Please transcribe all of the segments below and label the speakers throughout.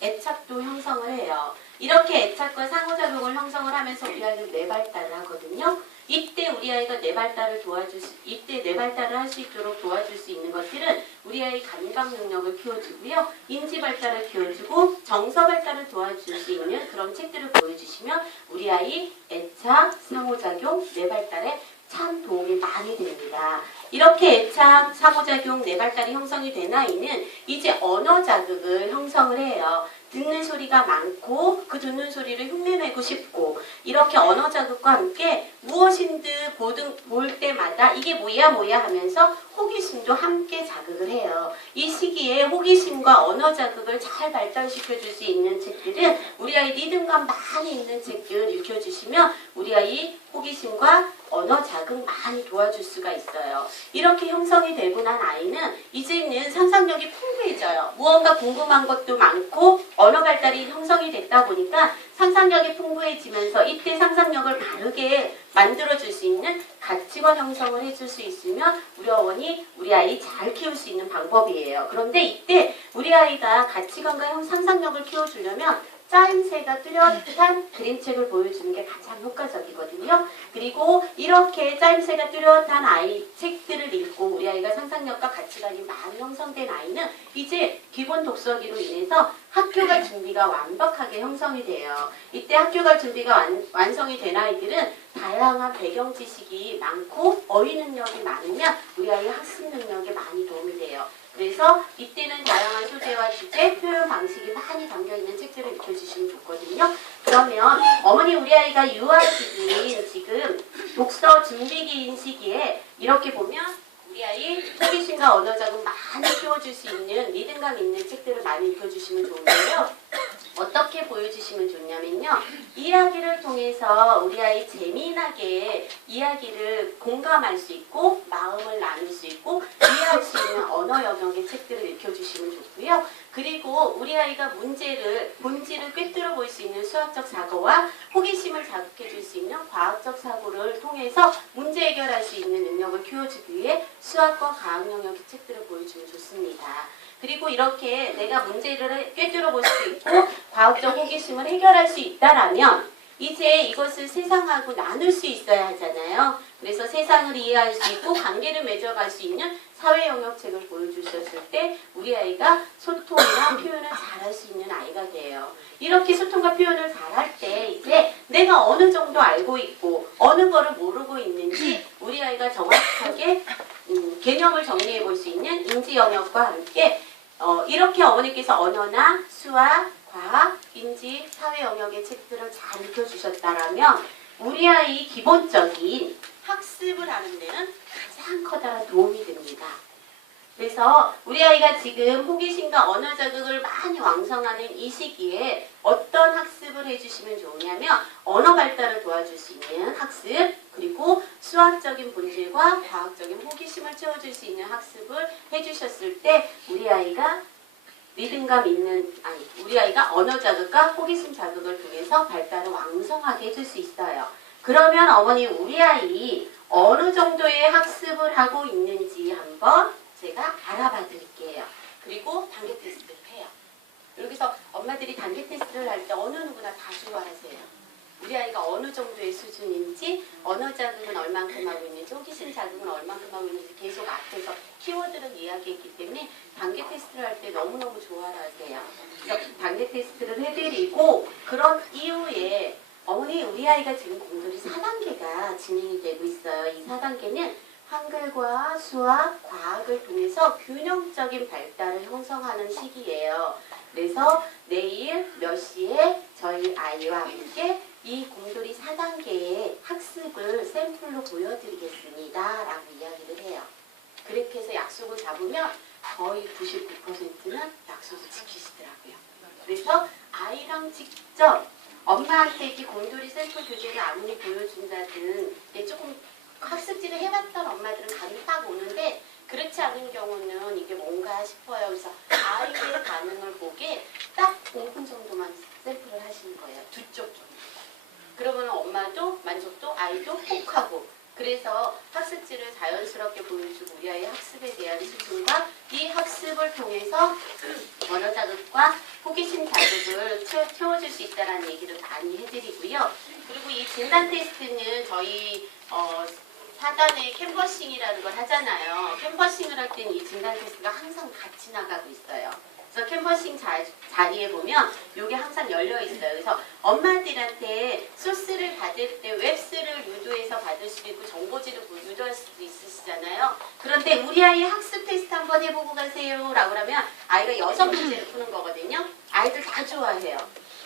Speaker 1: 애착도 형성을 해요. 이렇게 애착과 상호작용을 형성을 하면서 우리 아이는 뇌발달을 하거든요. 이때 우리 아이가 뇌발달을 도와줄 수, 이때 뇌발달을 할 수 있도록 도와줄 수 있는 것들은 우리 아이 감각 능력을 키워주고요. 인지 발달을 키워주고 정서 발달을 도와줄 수 있는 그런 책들을 보여주시면 우리 아이 애착, 상호작용, 뇌발달에 참 도움이 많이 됩니다. 이렇게 애착, 상호작용, 뇌발달이 형성이 된 아이는 이제 언어 자극을 형성을 해요. 듣는 소리가 많고 그 듣는 소리를 흉내내고 싶고 이렇게 언어 자극과 함께 무엇인 듯 보든 볼 때마다 이게 뭐야 뭐야 하면서 호기심도 함께 자극을 해요. 이 시기에 호기심과 언어 자극을 잘 발달시켜 줄 수 있는 책들은 우리 아이 리듬감 많이 있는 책들 읽혀주시면 우리 아이 호기심과 언어 자극 많이 도와줄 수가 있어요. 이렇게 형성이 되고 난 아이는 이제는 상상력이 풍부해져요. 무언가 궁금한 것도 많고 언어 발달이 형성이 됐다 보니까 상상력이 풍부해지면서 이때 상상력을 바르게 만들어줄 수 있는 가치관 형성을 해줄 수 있으면 우리 어머니 우리 아이 잘 키울 수 있는 방법이에요. 그런데 이때 우리 아이가 가치관과 형- 상상력을 키워주려면 짜임새가 뚜렷한 그림책을 보여주는 게 가장 효과적이거든요. 그리고 이렇게 짜임새가 뚜렷한 아이 책들을 읽고 우리 아이가 상상력과 가치관이 많이 형성된 아이는 이제 기본 독서기로 인해서 학교가 준비가 완벽하게 형성이 돼요. 이때 학교가 준비가 완, 완성이 된 아이들은 다양한 배경 지식이 많고 어휘 능력이 많으면 우리 아이 학습 능력에 많이 도움이 돼요. 그래서 이때는 다양한 소재와 주제, 표현 방식이 많이 담겨 있는 책들을 읽혀주시면 좋거든요. 그러면 어머니 우리 아이가 유아 시기인 지금 독서 준비기인 시기에 이렇게 보면 우리 아이 호기심과 언어 자극 많이 키워줄 수 있는 리듬감 있는 책들을 많이 읽혀주시면 좋은데요. 어떻게 보여주시면 좋냐면요. 이야기를 통해서 우리 아이 재미나게 이야기를 공감할 수 있고 마음을 나눌 수 있고 이해할 수 있는 언어 영역의 책들을 읽혀주시면 좋고요. 그리고 우리 아이가 문제를 본질을 꿰뚫어 볼 수 있는 수학적 사고와 호기심을 자극해 줄 수 있는 과학적 사고를 통해서 문제 해결할 수 있는 능력을 키워주기 위해 수학과 과학 영역의 책들을 보여주면 좋습니다. 그리고 이렇게 내가 문제를 꿰뚫어 볼 수 있고 과학적 호기심을 해결할 수 있다라면 이제 이것을 세상하고 나눌 수 있어야 하잖아요. 그래서 세상을 이해할 수 있고 관계를 맺어갈 수 있는 사회 영역책을 보여주셨을 때 우리 아이가 소통이나 표현을 잘할 수 있는 아이가 돼요. 이렇게 소통과 표현을 잘할 때 이제 내가 어느 정도 알고 있고 어느 거를 모르고 있는지 우리 아이가 정확하게 음, 개념을 정리해 볼 수 있는 인지 영역과 함께 어, 이렇게 어머니께서 언어나 수학, 과학, 인지, 사회 영역의 책들을 잘 읽혀주셨다라면 우리 아이 기본적인 학습을 하는 데는 가장 커다란 도움이 됩니다. 그래서 우리 아이가 지금 호기심과 언어 자극을 많이 왕성하는 이 시기에 어떤 학습을 해주시면 좋으냐면 언어 발달을 도와줄 수 있는 학습 그리고 수학적인 본질과 과학적인 호기심을 채워줄 수 있는 학습을 해주셨을 때 우리 아이가 리듬감 있는 아니 우리 아이가 언어 자극과 호기심 자극을 통해서 발달을 왕성하게 해줄 수 있어요. 그러면 어머니 우리 아이 어느 정도의 학습을 하고 있는지 한번 제가 알아봐 드릴게요. 그리고 단계 테스트를 해요. 여기서 엄마들이 단계 테스트를 할 때 어느 누구나 다 좋아하세요. 우리 아이가 어느 정도의 수준인지 언어 자극은 얼만큼 하고 있는지 호기심 자극은 얼만큼 하고 있는지 계속 앞에서 키워드를 이야기했기 때문에 단계 테스트를 할 때 너무너무 좋아하세요. 그래서 단계 테스트를 해드리고 그런 이후에 어머니 우리 아이가 지금 공부를 4단계가 진행이 되고 있어요. 이 4단계는 한글과 수학, 과학을 통해서 균형적인 발달을 형성하는 시기예요. 그래서 내일 몇 시에 저희 아이와 함께 이 곰돌이 4단계의 학습을 샘플로 보여드리겠습니다. 라고 이야기를 해요. 그렇게 해서 약속을 잡으면 거의 99%는 약속을 지키시더라고요. 그래서 아이랑 직접 엄마한테 이렇게 곰돌이 샘플 교재를 아무리 보여준다든 조금 학습지를 해봤던 엄마들은 감이 딱 오는데 그렇지 않은 경우는 이게 뭔가 싶어요. 그래서 아이의 반응을 보게 딱 5분 정도만 샘플을 하시는 거예요. 두 쪽 정도. 그러면 엄마도 만족도 아이도 혹하고 그래서 학습지를 자연스럽게 보여주고 우리 아이의 학습에 대한 수준과 이 학습을 통해서 언어 자극과 호기심 자극 채워, 채워 줄 수 있다라는 얘기를 많이 해드리고요. 그리고 이 진단 테스트는 저희 어, 사단에 캔버싱이라는 걸 하잖아요. 캔버싱을 할 때는 이 진단 테스트가 항상 같이 나가고 있어요. 그래서 캔버싱 자, 자리에 보면 이게 항상 열려 있어요. 그래서 엄마들한테 소스를 받을 때 웹스를 유도해서 받을 수도 있고 정보지를 유도할 수도 있으시잖아요. 그런데 우리 아이 학습 테스트 한번 해보고 가세요. 라고 하면 아이가 여섯 문제를 푸는 거거든요. 아이들 다 좋아해요.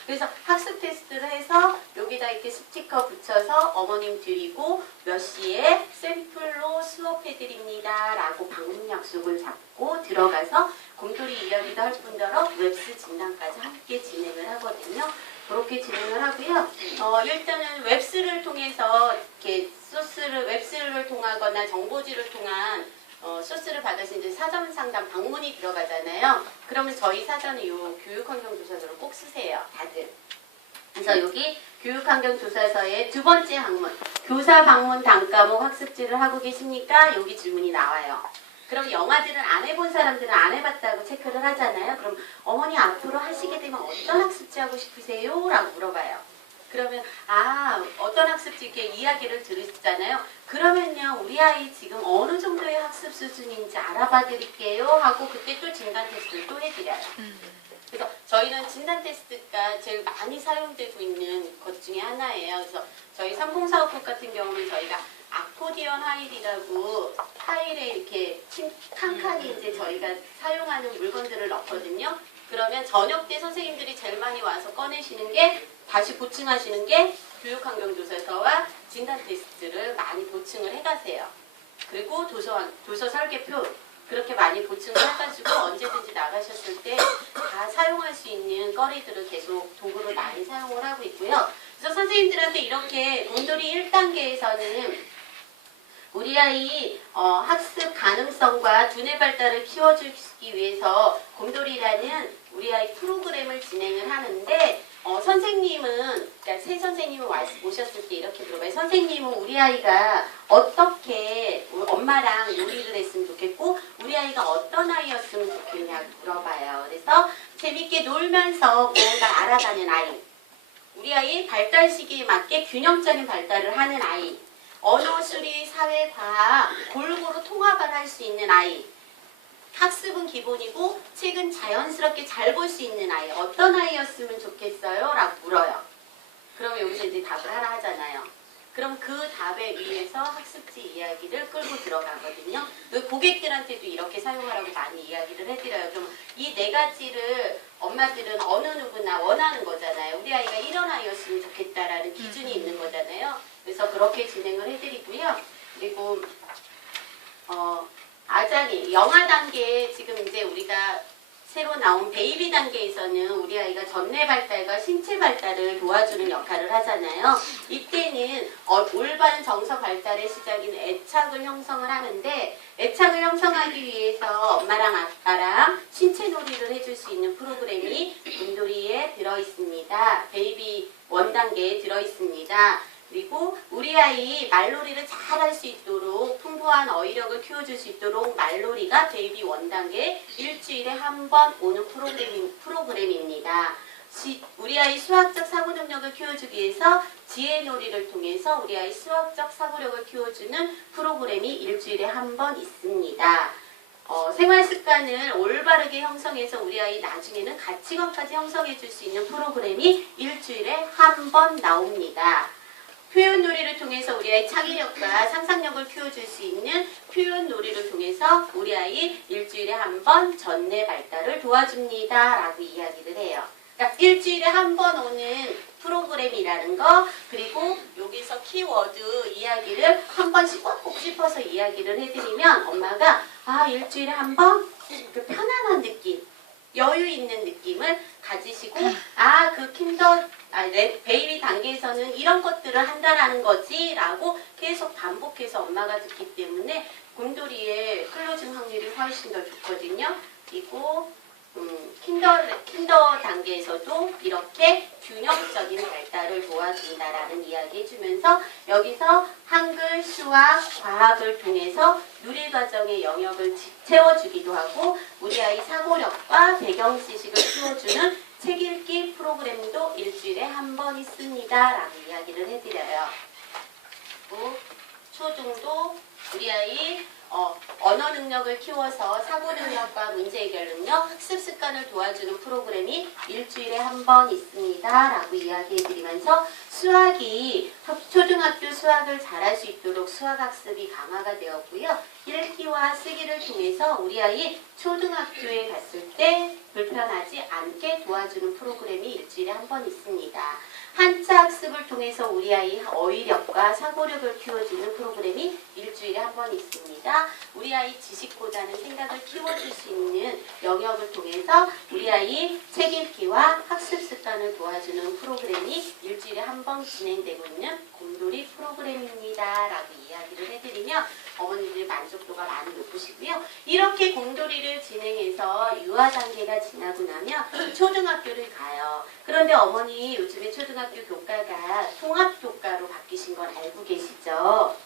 Speaker 1: 그래서 학습 테스트를 해서 여기다 이렇게 스티커 붙여서 어머님 드리고 몇 시에 샘플로 수업해 드립니다. 라고 방문 약속을 잡고 들어가서 곰돌이 이야기도 할 뿐더러 웹스 진단까지 함께 진행을 하거든요. 그렇게 진행을 하고요. 어, 일단은 웹스를 통해서 이렇게 소스를 웹스를 통하거나 정보지를 통한 어, 소스를 받으신 이제 사전 상담 방문이 들어가잖아요. 그러면 저희 사전은 요 교육환경조사서를 꼭 쓰세요, 다들. 그래서 여기 교육환경조사서의 두 번째 항문, 교사 방문 단과목 학습지를 하고 계십니까? 여기 질문이 나와요. 그럼 영화들은 안 해본 사람들은 안 해봤다고 체크를 하잖아요. 그럼 어머니 앞으로 하시게 되면 어떤 학습지 하고 싶으세요? 라고 물어봐요. 그러면 아 어떤 학습지 이렇게 이야기를 들으시잖아요. 그러면요 우리 아이 지금 어느 정도의 학습 수준인지 알아봐 드릴게요 하고 그때 또 진단 테스트를 또 해드려요. 그래서 저희는 진단 테스트가 제일 많이 사용되고 있는 것 중에 하나예요. 그래서 저희 삼공사업국 같은 경우는 저희가 아코디언 하일이라고 하일에 이렇게 침- 칸칸이 이제 저희가 사용하는 물건들을 넣거든요. 그러면 저녁 때 선생님들이 제일 많이 와서 꺼내시는 게 다시 보충하시는 게 교육환경조사서와 진단 테스트를 많이 보충을 해가세요. 그리고 도서 도서 설계표 그렇게 많이 보충을 해가지고 언제든지 나가셨을 때 다 사용할 수 있는 거리들을 계속 도구를 많이 사용을 하고 있고요. 그래서 선생님들한테 이렇게 곰돌이 1단계에서는 우리 아이 어, 학습 가능성과 두뇌 발달을 키워주기 위해서 곰돌이라는 우리 아이 프로그램을 진행을 하는데 어, 선생님은 그러니까 새 선생님을 와- 오셨을 때 이렇게 물어봐요. 선생님은 우리 아이가 어떻게 엄마랑 놀이를 했으면 좋겠고 우리 아이가 어떤 아이였으면 좋겠냐고 물어봐요. 그래서 재밌게 놀면서 무언가 알아가는 아이. 우리 아이 발달 시기에 맞게 균형적인 발달을 하는 아이. 언어, 수리, 사회, 과학 골고루 통합을 할 수 있는 아이. 학습은 기본이고 책은 자연스럽게 잘 볼 수 있는 아이. 어떤 아이였으면 좋겠어요? 라고 물어요. 그럼 여기서 이제 답을 하나 하잖아요. 그럼 그 답에 의해서 학습지 이야기를 끌고 들어가거든요. 그 고객들한테도 이렇게 사용하라고 많이 이야기를 해드려요. 그럼 이 네 가지를 엄마들은 어느 누구나 원하는 거잖아요. 우리 아이가 이런 아이였으면 좋겠다라는 기준이 있는 거잖아요. 그래서 그렇게 진행을 해드리고요. 그리고 어, 아장이 영아 단계에 지금 이제 우리가 새로 나온 베이비 단계에서는 우리 아이가 전뇌 발달과 신체 발달을 도와주는 역할을 하잖아요. 이때는 어, 올바른 정서 발달의 시작인 애착을 형성을 하는데 애착을 형성하기 위해서 엄마랑 아빠랑 신체 놀이를 해줄 수 있는 프로그램이 문돌이에 들어 있습니다. 베이비 원 단계에 들어 있습니다. 그리고 우리 아이 말놀이를 잘 할 수 있도록 풍부한 어휘력을 키워줄 수 있도록 말놀이가 베이비 원단계 일주일에 한 번 오는 프로그램, 프로그램입니다. 시- 우리 아이 수학적 사고 능력을 키워주기 위해서 지혜놀이를 통해서 우리 아이 수학적 사고력을 키워주는 프로그램이 일주일에 한 번 있습니다. 어, 생활 습관을 올바르게 형성해서 우리 아이 나중에는 가치관까지 형성해 줄 수 있는 프로그램이 일주일에 한 번 나옵니다. 표현 놀이를 통해서 우리 아이 창의력과 상상력을 키워줄 수 있는 표현 놀이를 통해서 우리 아이 일주일에 한 번 전뇌 발달을 도와줍니다. 라고 이야기를 해요. 그러니까 일주일에 한 번 오는 프로그램이라는 거 그리고 여기서 키워드 이야기를 한 번씩 꼭꼭 짚어서 이야기를 해드리면 엄마가 아 일주일에 한 번 그 편안한 느낌 여유 있는 느낌을 가지시고 아 그 킨더 아, 네, 베이비 단계에서는 이런 것들을 한다라는 거지 라고 계속 반복해서 엄마가 듣기 때문에 곰돌이의 클로징 확률이 훨씬 더 좋거든요. 그리고 음, 킨더 킨더 단계에서도 이렇게 균형적인 발달을 도와준다라는 이야기 해주면서 여기서 한글, 수학, 과학을 통해서 누릴 과정의 영역을 지- 채워주기도 하고 우리 아이 사고력과 배경 지식을 키워주는 책 읽기 프로그램도 일주일에 한 번 있습니다. 라고 이야기를 해드려요. 그리고 초중도 우리 아이 어, 언어 능력을 키워서 사고 능력과 문제 해결 능력, 학습 습관을 도와주는 프로그램이 일주일에 한 번 있습니다. 라고 이야기해드리면서 수학이 초등학교 수학을 잘할 수 있도록 수학 학습이 강화가 되었고요. 읽기와 쓰기를 통해서 우리 아이 초등학교에 갔을 때 불편하지 않게 도와주는 프로그램이 일주일에 한 번 있습니다. 한자 학습을 통해서 우리 아이 어휘력과 사고력을 키워주는 프로그램이 일주일에 한 번 있습니다. 우리 아이 지식보다는 생각을 키워줄 수 있는 영역을 통해서 우리 아이 책 읽기와 학습 습관을 도와주는 프로그램이 일주일에 한 번 진행되고 있는 곰돌이 프로그램입니다. 라고 이야기를 해드리며 어머니들의 만족도가 많이 높으시고요. 이렇게 곰돌이를 진행해서 유아 단계가 지나고 나면 초등학교를 가요. 그런데 어머니 요즘에 초등학교 교과가 통합 교과로 바뀌신 건 알고 계시죠?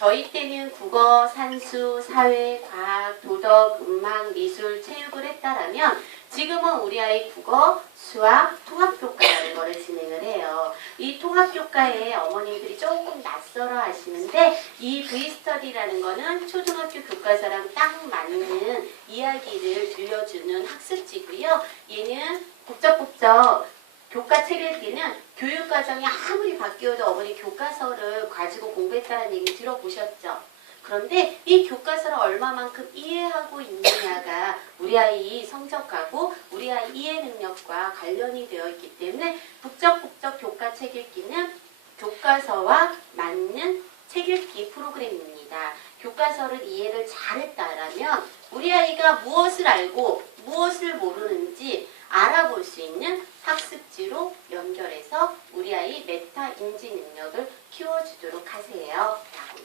Speaker 1: 저희 때는 국어, 산수, 사회, 과학, 도덕, 음악, 미술, 체육을 했다라면 지금은 우리 아이 국어, 수학, 통합교과라는 거를 진행을 해요. 이 통합교과에 어머님들이 조금 낯설어 하시는데 이 V스터디라는 거는 초등학교 교과서랑 딱 맞는 이야기를 들려주는 학습지고요. 얘는 국적국적 교과 책 읽기는 교육과정이 아무리 바뀌어도 어머니 교과서를 가지고 공부했다는 얘기 들어보셨죠? 그런데 이 교과서를 얼마만큼 이해하고 있느냐가 우리 아이 성적하고 우리 아이 이해 능력과 관련이 되어 있기 때문에 국적국적 교과 책 읽기는 교과서와 맞는 책 읽기 프로그램입니다. 교과서를 이해를 잘했다라면 우리 아이가 무엇을 알고 무엇을 모르는지 알아볼 수 있는 학습지로 연결해서 우리 아이 메타 인지 능력을 키워주도록 하세요.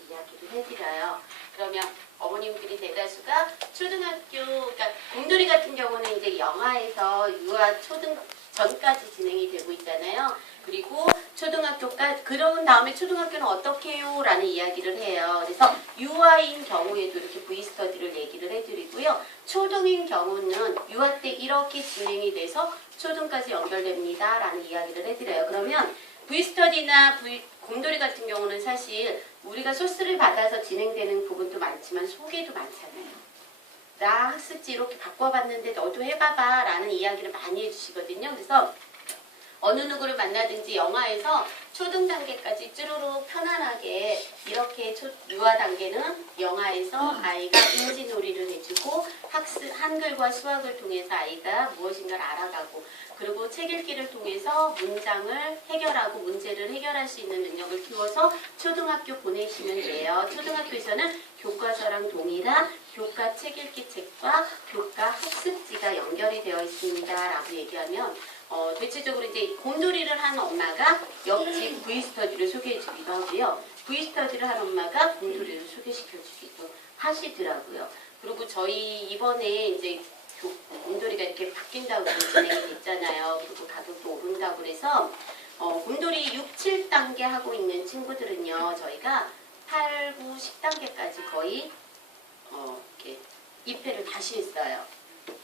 Speaker 1: 이야기를 해드려요. 그러면 어머님들이 대다수가 초등학교, 그러니까 공돌이 같은 경우는 이제 영아에서 유아 초등 전까지 진행이 되고 있잖아요. 그리고 초등학교까지 그런 다음에 초등학교는 어떻게 해요? 라는 이야기를 해요. 그래서 유아인 경우에도 이렇게 V스터디를 얘기를 해드리고요. 초등인 경우는 유아 때 이렇게 진행이 돼서 초등까지 연결됩니다. 라는 이야기를 해드려요. 그러면 V스터디나 V, 곰돌이 같은 경우는 사실 우리가 소스를 받아서 진행되는 부분도 많지만 소개도 많잖아요. 나 학습지 이렇게 바꿔봤는데 너도 해봐봐 라는 이야기를 많이 해주시거든요. 그래서 어느 누구를 만나든지 영화에서 초등 단계까지 쭈루루 편안하게 이렇게 초, 유아 단계는 영화에서 아이가 인지놀이를 해주고 학습 한글과 수학을 통해서 아이가 무엇인가를 알아가고 그리고 책 읽기를 통해서 문장을 해결하고 문제를 해결할 수 있는 능력을 키워서 초등학교 보내시면 돼요. 초등학교에서는 교과서랑 동일한 교과 책 읽기 책과 교과 학습지가 연결이 되어 있습니다. 라고 얘기하면 어, 대체적으로 이제 곰돌이를 한 엄마가 옆집 V스터디를 소개해주기도 하고요. V스터디를 한 엄마가 곰돌이를 소개시켜주기도 하시더라고요. 그리고 저희 이번에 이제 교- 곰돌이가 이렇게 바뀐다고 진행이 됐잖아요. 그리고 가격도 오른다고 그래서 어, 곰돌이 6, 7단계 하고 있는 친구들은요. 저희가 8, 9, 10단계까지 거의 어, 이렇게 입회를 다시 했어요.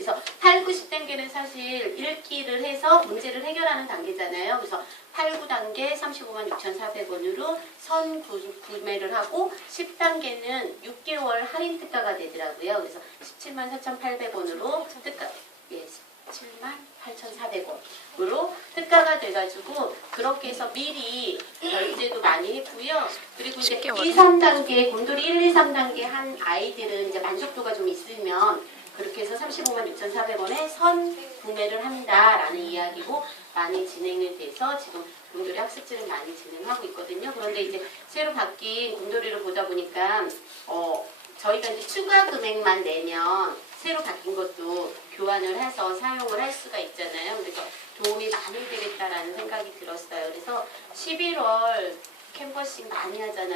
Speaker 1: 그래서 8, 9, 10단계는 사실 읽기를 해서 문제를 해결하는 단계잖아요. 그래서 8, 9단계 35만 6,400원으로 선 구- 구매를 하고 10단계는 6개월 할인 특가가 되더라고요. 그래서 17만 4,800원으로 특가, 예, 17만 8,400원으로 특가가 돼가지고 그렇게 해서 미리 결제도 많이 했고요. 그리고 이제 2, 3단계, 곰돌이 1, 2, 3단계 한 아이들은 이제 만족도가 좀 있으면 그렇게 해서 35만 6,400원에 선 구매를 한다라는 이야기고 많이 진행이 돼서 지금 곰돌이 학습지를 많이 진행하고 있거든요. 그런데 이제 새로 바뀐 곰돌이를 보다 보니까 어 저희가 이제 추가 금액만 내면 새로 바뀐 것도 교환을 해서 사용을 할 수가 있잖아요. 그래서 도움이 많이 되겠다라는 생각이 들었어요. 그래서 11월 캔버싱 많이 하잖아요.